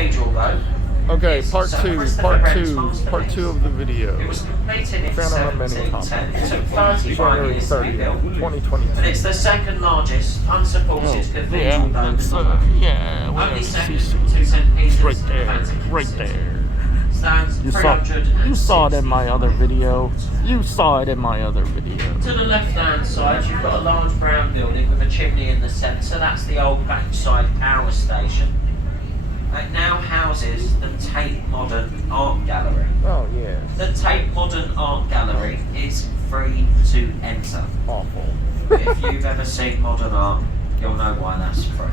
cathedral, though. Okay, part two of the video. It was completed in Found on my menu 1710. It took 35 January years to be 30th, built. 2022. And it's the second largest unsupported cathedral dome in the world. Yeah, Only second to St. Peter's right in there, Vatican right City. there. Stands You 360 saw it in my other video. You saw it in my other video. To the left-hand side, you've got a large brown building with a chimney in the centre. That's the old Bankside Power Station. It now houses the Tate Modern Art Gallery. Oh yeah. The Tate Modern Art Gallery is free to enter. Awful. If you've ever seen modern art, you'll know why that's free.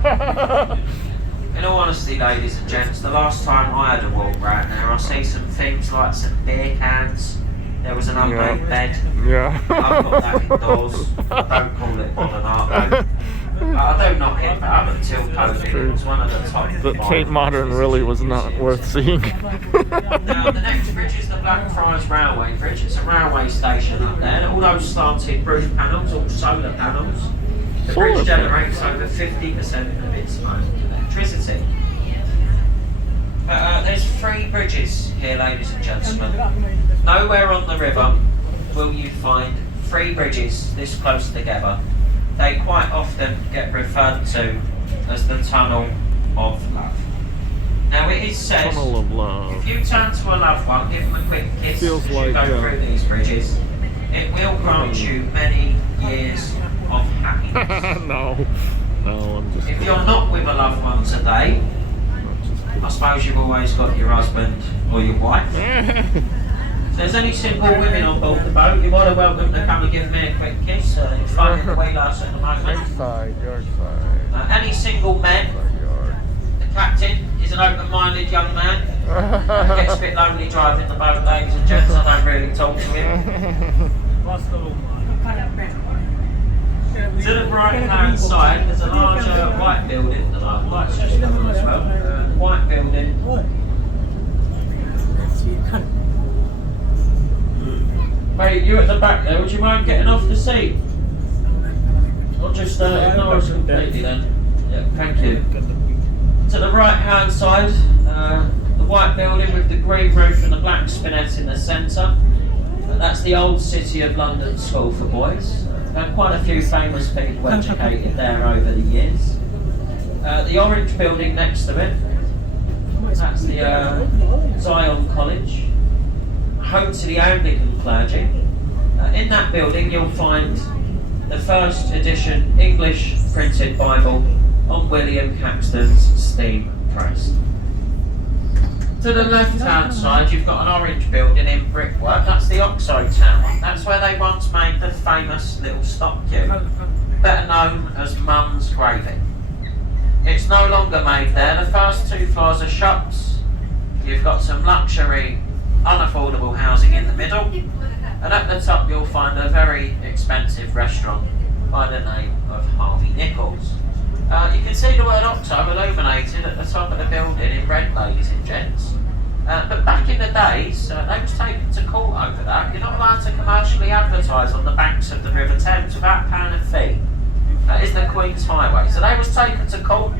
In all honesty, ladies and gents, the last time I had a walk round there, I see some things like some beer cans. There was an unmade bed. Yeah. I've got that indoors. I don't call it modern art though. I do not hit that up until COVID. It was one of the top. The Tate Modern really was not worth seeing. Now, the next bridge is the Blackfriars Railway Bridge. It's a railway station up there. All those slanted roof panels, all solar panels. The bridge generates over 50% of its own electricity. There's 3 bridges here, ladies and gentlemen. Nowhere on the river will you find 3 bridges this close together. They quite often get referred to as the Tunnel of Love. Now it is said, Tunnel of Love. if you turn to a loved one, give them a quick kiss Feels as like, you go through these bridges, it will grant you many years of happiness. No, I'm just. If you're not with a loved one today, I suppose you've always got your husband or your wife. If there's any single women on board the boat, you're more than welcome to come and give me a quick kiss. You're fine in the wheelhouse at the moment. Your side. Any single men, the captain is an open-minded young man. Gets a bit lonely driving the boat, ladies and gents. I don't really talk to him. To the right-hand side, there's a large white building. The light's just come on as well. White building. Mate, you at the back there, would you mind getting off the seat? Or just ignore us completely then? Yeah, thank you. To the right-hand side, the white building with the green roof and the black spinet in the centre. That's the old City of London School for Boys. Quite a few famous people educated there over the years. The orange building next to it, that's the Zion College, home to the Anglican clergy. In that building you'll find the first edition English printed Bible on William Caxton's steam press. To the left-hand side, you've got an orange building in brickwork. That's the Oxide Tower. That's where they once made the famous little stock queue, better known as Mum's Gravy. It's no longer made there. The first 2 floors are shops. You've got some luxury, unaffordable housing in the middle, and at the top you'll find a very expensive restaurant by the name of Harvey Nichols. You can see the word Octo illuminated at the top of the building in red, ladies and gents. But back in the days, they was taken to court over that. You're not allowed to commercially advertise on the banks of the River Thames without paying a fee. That is the Queen's Highway. So they was taken to court.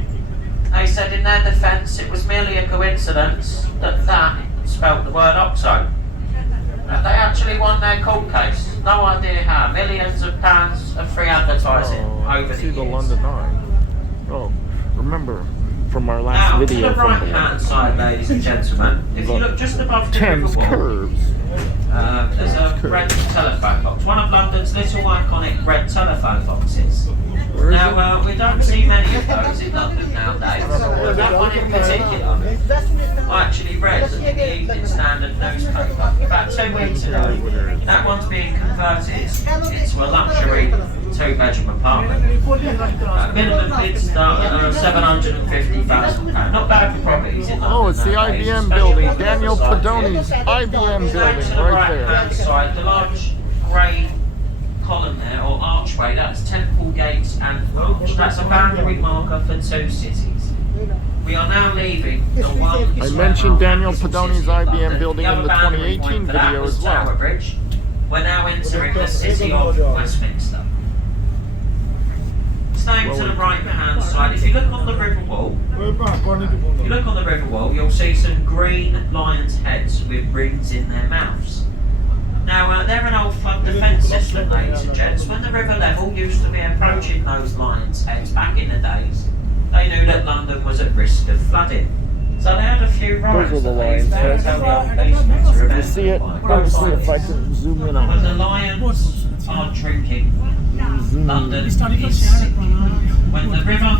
They said in their defence it was merely a coincidence that spelt the word Octo. They actually won their court case. No idea how. Millions of pounds of free advertising over the years. The London Eye. Oh, remember from our last video. To the right-hand side, ladies and gentlemen, if you look just above the Thames river wall, curves. There's a red telephone box. One of London's little iconic red telephone boxes. Now, we don't see many of those in London nowadays. But that one in particular, I actually read in the Evening Standard newspaper about 2 weeks ago. That one's being converted into a luxury 2-bedroom apartment. Minimum bid start at £750,000. Not bad for properties in London. Oh, it's the IBM building. Daniel Padoni's IBM building To the right there. right-hand side, the large grey column there, or archway, that's Temple Gates and Arch. That's a boundary marker for 2 cities. We are now leaving the one. I mentioned Daniel Padoni's IBM building in the 2018 video as well. Tower Bridge. We're now entering the city of Westminster. staying to the right hand side, if you look on the river wall, you'll see some green lions' heads with rings in their mouths. Now, they're an old flood defence system, ladies and gents. When the river level used to be approaching those lions' heads back in the days, they knew that London was at risk of flooding. So they had a few rhymes Those are the that they used lions' to heads. tell the old policemen to remember. You see it? Let me see if I can zoom in When the on lions are drinking, London is sick. When the river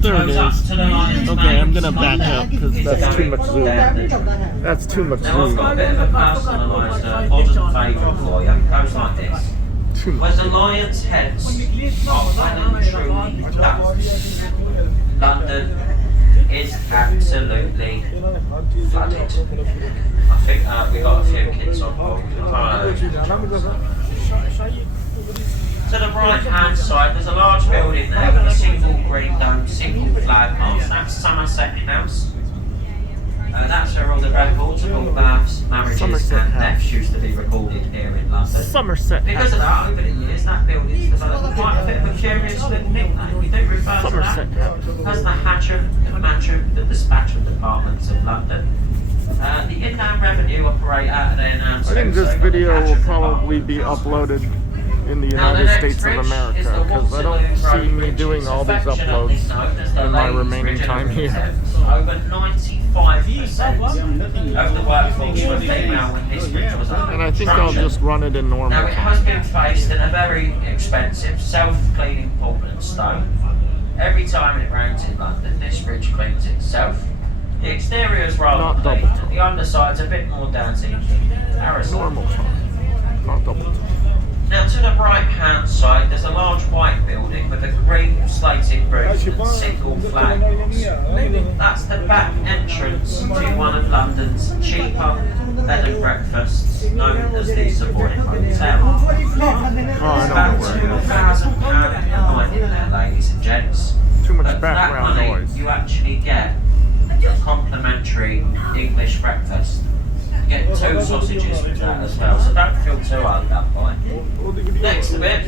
There it goes up is. to the lion's Okay, mouth, I'm gonna back up because it's that's too going much zoom. down the drain. That's too much Now I've zoom. got a bit of a personalised modern favourite for you. It goes like this. Too When much. the lions' heads are well and truly ducked, London is absolutely flooded. I think we got a few kids on board. To the right hand side, there's a large building there with a single green dome, single flag mast. That's Somerset House. That's where all the records of all births, marriages Somerset and House. deaths used to be recorded here in London. Somerset Because of House. that, over the years, that building's developed quite a bit of a curious little nickname. We do refer to Somerset that House. as the Hatcher, the Matcham, the Dispatcher Departments of London. The Inland Revenue operate out of there now. I think this video will probably be uploaded in the United States of America because I don't see me doing all these uploads in my remaining time here. Over 95% of the workforce were female when this bridge was under And I think I'll construction. just run it in normal Now it has time. been faced in a very expensive self-cleaning Portland stone. Every time it rains in London, this bridge cleans itself. The exterior is rather Not clean, double the underside's a bit more dirty. Normal time. Not double time. Now to the right hand side there's a large white building with a green slated roof and single flag cross. That's the back entrance to one of London's cheaper bed and breakfasts known as the Savoy Hotel. Oh, I It's about don't know where it is. £2,000 a night in there, ladies and gents. Too much But for that background money, noise. you actually get a complimentary English breakfast. You get 2 sausages with that as well, so don't feel too hard up by it. Next to it,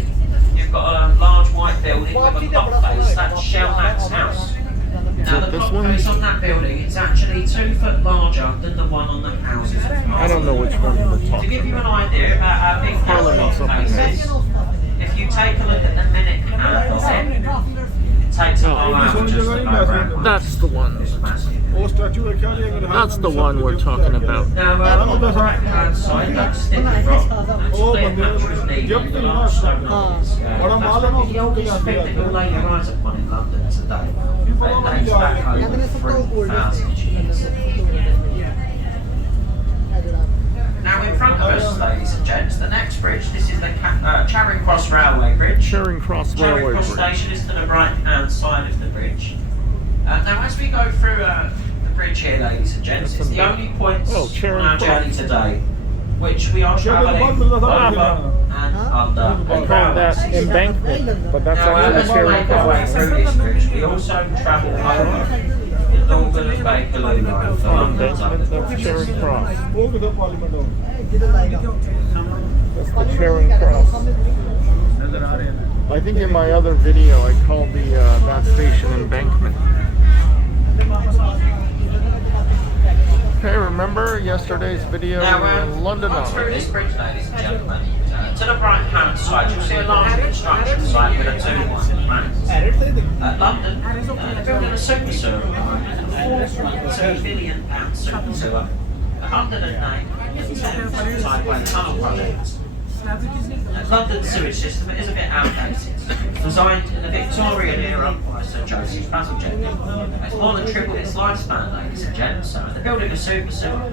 you've got a large white building with a clock face, that's Shellmax House. Now the this clock one? face on that building, it's actually 2 foot larger than the one on the houses. I don't know which one we're To talking give you an about. idea about how big that Parliament's clock up in face is, if you take a look at the minute hand of it, it takes a while out just to go around. That's the one. It's massive. That's the one we're talking about. Now, on the right hand side, that's Stick and Rock. That's split match with Needham, the large stone office. That's the oldest thing that you'll lay your eyes upon in London today. It dates back over 3,000 years. Now, in front of us, ladies and gents, the next bridge, this is the Charing Cross Railway Bridge. Charing Cross Charing Railway Cross Bridge. Station is to the right hand side of the bridge. Now, as we go through the bridge here, ladies and gents, it's the only point Oh, on Charing our Cross. journey today which we are travelling over and under. They call that embankment, but that's Now, actually as we Charing make our way Cross. through this bridge, we also travel over the Northern and Bakerloo line for London's Embankment, Underground. that's Charing Cross. That's the Charing Cross. I think in my other video I called that station embankment. Hey, remember yesterday's video Now, in London? once through this bridge, ladies and gentlemen, to the right hand side, you'll see a large construction site with a 2-1 plan. London, they're building a super sewer at the moment, a £4.2 billion super sewer, 108 the Thames sideway tunnel project. London's sewage system is a bit outdated. Designed in the Victorian era by Sir Joseph Bazalgette. It's more than tripled its lifespan, ladies and gents. So they're building a super sewer.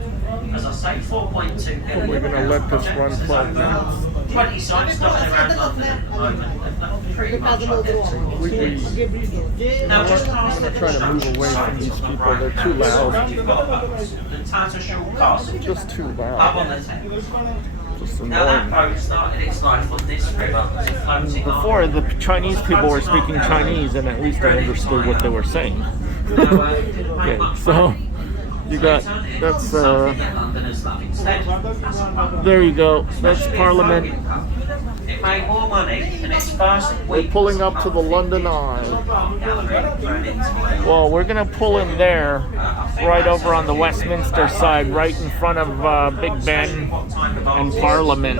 As I say, 4.2 billion. We're gonna let this run There's 12 over minutes. 20 sites dotted around London at the moment. They've done pretty much identical. Now, just past I'm gonna try to move away from these people. They're too loud. You've got the Tattershall Castle. Just too Up loud. on the Thames. Just Now that annoying. boat started its life on this river as a floating Before, island. the Chinese people were speaking Chinese, and at least I understood what they were saying. Okay, so you got that's there you go. That's Parliament. it made more money in its first week. We're pulling up to the London Eye. Well, we're gonna pull in there, right over on the Westminster side, right in front of Big Ben and Parliament.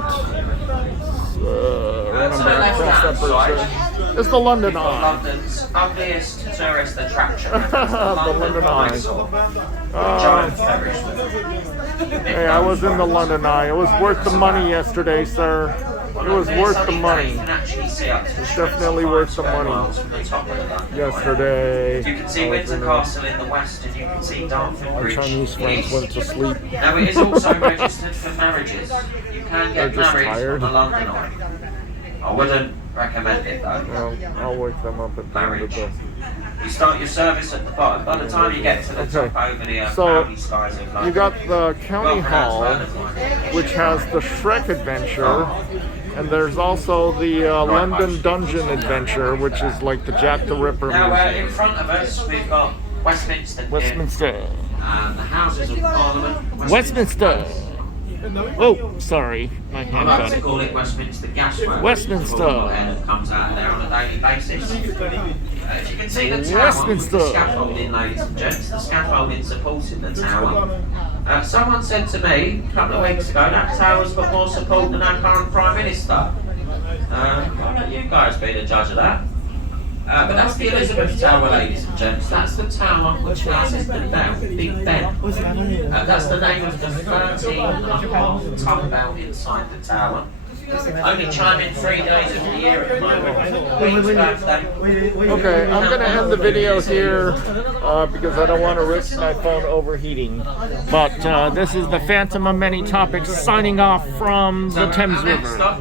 It's the London Eye. London's ugliest tourist attraction. The London Eye. Hey, I was in the London Eye. It was worth the money yesterday, sir. It was worth the money. It's definitely worth the money. Yesterday. You can see Windsor Castle in the west, and you can see Dartford Bridge. Our Chinese friends went to sleep. Now it is also registered for marriages. You can get They're just married tired. on the London Eye. I wouldn't recommend it though. Well, I'll wake them up at the end of the... You start your service at the bottom. By the time you get to the top over the cloudy skies of London, you got the County Hall, which has the Shrek Adventure, and there's also the London Dungeon Adventure, which is like the Jack the Ripper Now, museum. in front of us, we've got Westminster. Westminster. And the Houses of Parliament. Westminster. Oh, sorry, my hand I got like to it. call it Westminster Gasworks. Westminster. That comes out there on a daily basis. If you can see the tower, Westminster. the scaffolding, ladies and gents, the scaffolding supporting the tower. Someone said to me a couple of weeks ago that tower's got more support than our current Prime Minister. I'll let you guys be the judge of that. But that's the Elizabeth Tower, ladies and gents. That's the tower which houses the Big Ben. That's the name of the 13.5-ton bell inside the tower. Only chiming 3 days of the year at the moment. Queen's birthday. Okay, I'm going to end the video here because I don't want to risk my phone overheating. But this is the Phantom of Many Topics signing off from the Thames River.